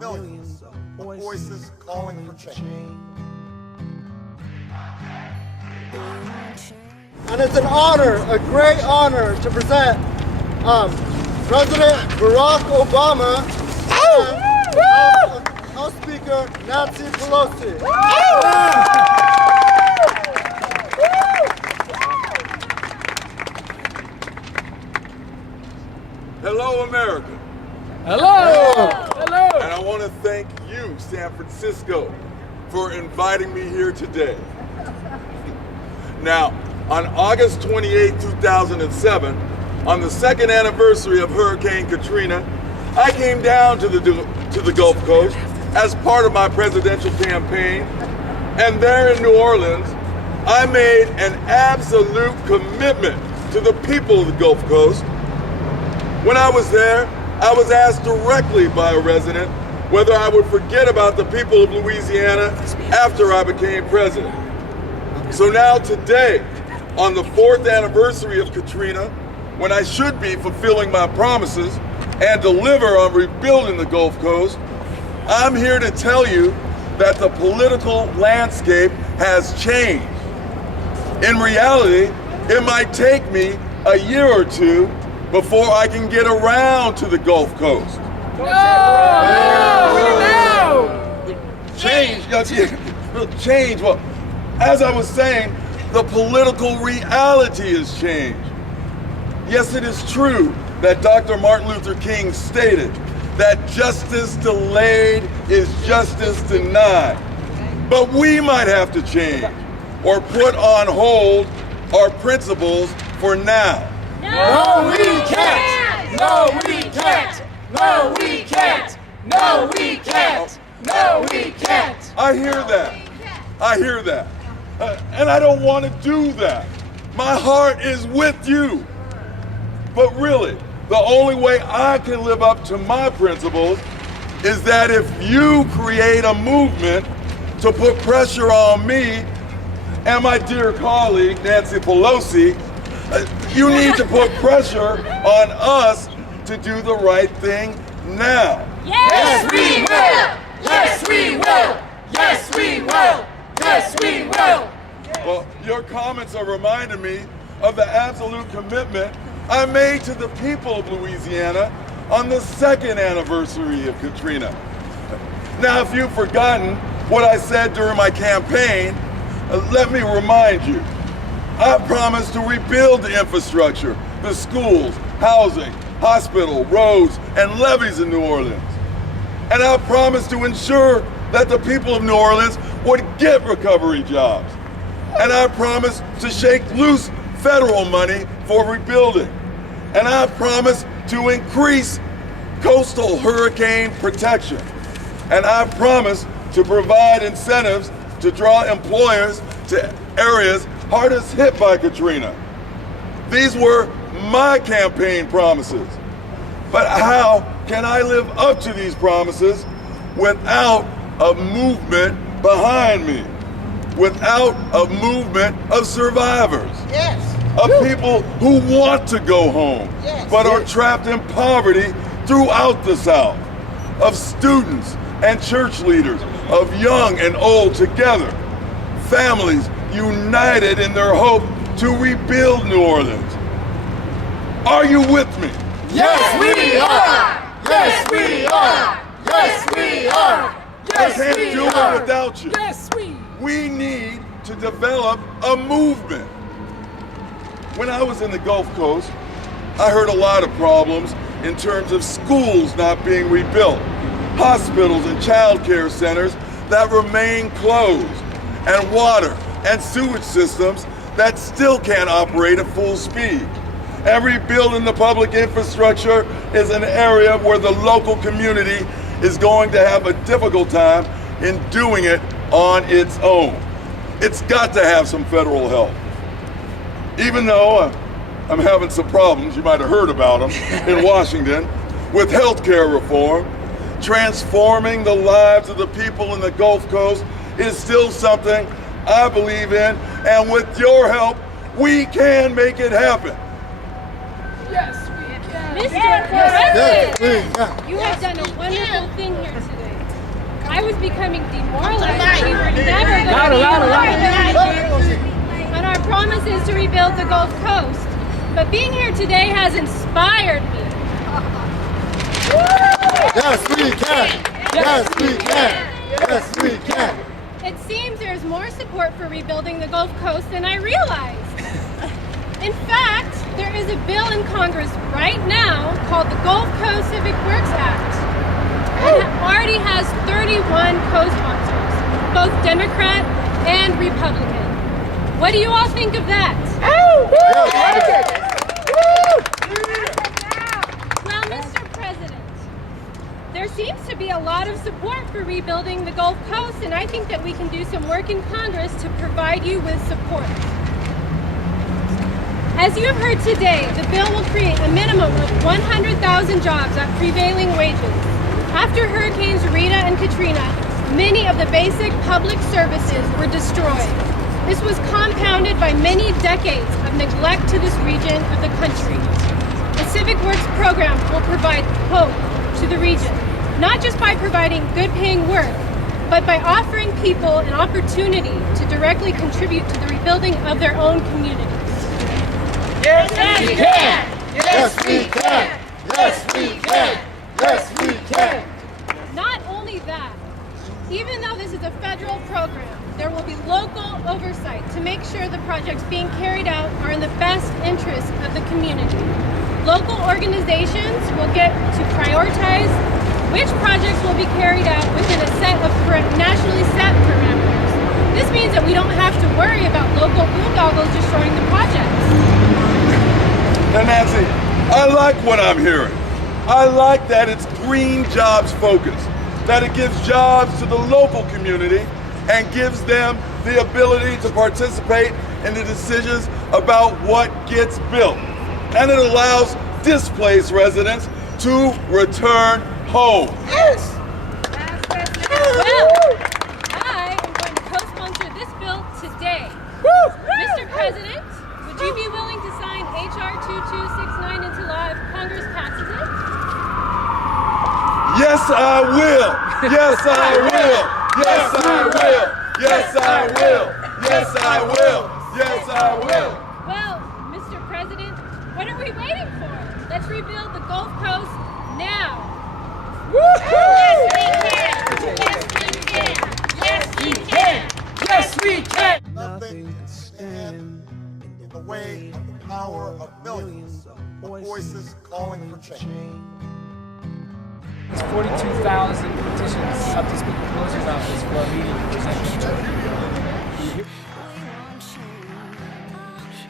Millions of voices calling for change. And it's an honor, a great honor, to present President Barack Obama and House Speaker Nancy Pelosi. Hello, America. Hello! Hello! And I want to thank you, San Francisco, for inviting me here today. Now, on August 28, 2007, on the second anniversary of Hurricane Katrina, I came down to the Gulf Coast as part of my presidential campaign, and there in New Orleans, I made an absolute commitment to the people of the Gulf Coast. When I was there, I was asked directly by a resident whether I would forget about the people of Louisiana after I became president. So now today, on the 4th anniversary of Katrina, when I should be fulfilling my promises and deliver on rebuilding the Gulf Coast, I'm here to tell you that the political landscape has changed. In reality, it might take me a year or two before I can get around to the Gulf Coast. No! Change, well, as I was saying, the political reality has changed. Yes, it is true that Dr. Martin Luther King stated that justice delayed is justice denied. But we might have to change or put on hold our principles for now. No, we can't! No, we can't! No, we can't! No, we can't! No, we can't! I hear that. I hear that. And I don't want to do that. My heart is with you. But really, the only way I can live up to my principles is that if you create a movement to put pressure on me and my dear colleague, Nancy Pelosi, you need to put pressure on us to do the right thing now. Yes, we will! Yes, we will! Yes, we will! Yes, we will! Well, your comments are reminding me of the absolute commitment I made to the people of Louisiana on the 2nd anniversary of Katrina. Now, if you've forgotten what I said during my campaign, let me remind you. I promised to rebuild the infrastructure, the schools, housing, hospital, roads, and levees in New Orleans. And I promised to ensure that the people of New Orleans would get recovery jobs. And I promised to shake loose federal money for rebuilding. And I promised to increase coastal hurricane protection. And I promised to provide incentives to draw employers to areas hardest hit by Katrina. These were my campaign promises. But how can I live up to these promises without a movement behind me? Without a movement of survivors? Yes. Of people who want to go home, but are trapped in poverty throughout the South. Of students and church leaders, of young and old together. Families united in their hope to rebuild New Orleans. Are you with me? Yes, we are! Yes, we are! Yes, we are! I can't do it without you. Yes, We need to develop a movement. When I was in the Gulf Coast, I heard a lot of problems in terms of schools not being rebuilt, hospitals and child care centers that remain closed, and water and sewage systems that still can't operate at full speed. And rebuilding the public infrastructure is an area where the local community is going to have a difficult time in doing it on its own. It's got to have some federal help. Even though I'm having some problems, you might have heard about them, in Washington, with healthcare reform, transforming the lives of the people in the Gulf Coast is still something I believe in, and with your help, we can make it happen. Yes, we can. Mr. President, Yes, you have done a wonderful thing here today. I was becoming demoralized. We were never going to Louder, be louder, aligned on our promises to rebuild the Gulf Coast. But being here today has inspired me. Yes, we can. Yes, we can. Yes, we can. It seems there's more support for rebuilding the Gulf Coast than I realized. In fact, there is a bill in Congress right now called the Gulf Coast Civic Works Act. It already has 31 co-sponsors, both Democrat and Republican. What do you all think of that? Well, Mr. President, there seems to be a lot of support for rebuilding the Gulf Coast, and I think that we can do some work in Congress to provide you with support. As you have heard today, the bill will create a minimum of 100,000 jobs at prevailing wages. After Hurricanes Rita and Katrina, many of the basic public services were destroyed. This was compounded by many decades of neglect to this region of the country. The Civic Works program will provide hope to the region, not just by providing good-paying work, but by offering people an opportunity to directly contribute to the rebuilding of their own communities. Yes, we can. Yes, we can. Yes, we can. Yes, we can. Not only that, even though this is a federal program, there will be local oversight to make sure the projects being carried out are in the best interest of the community. Local organizations will get to prioritize which projects will be carried out within a set of nationally set parameters. This means that we don't have to worry about local boondoggles destroying the projects. Now, Nancy, I like what I'm hearing. I like that it's green jobs focused, that it gives jobs to the local community and gives them the ability to participate in the decisions about what gets built. And it allows displaced residents to return home. Yes! Well, I am going to co-sponsor this bill today. Mr. President, would you be willing to sign H.R. 2269 into law if Congress passes it? Yes, I will. Yes, I will. Yes, I will. Yes, I will. Yes, I will. Yes, I will. Well, Mr. President, what are we waiting for? Let's rebuild the Gulf Coast now. Yes, we can. Yes, we can. Nothing can stand in the way of the power of millions of voices calling for change. It's 42,000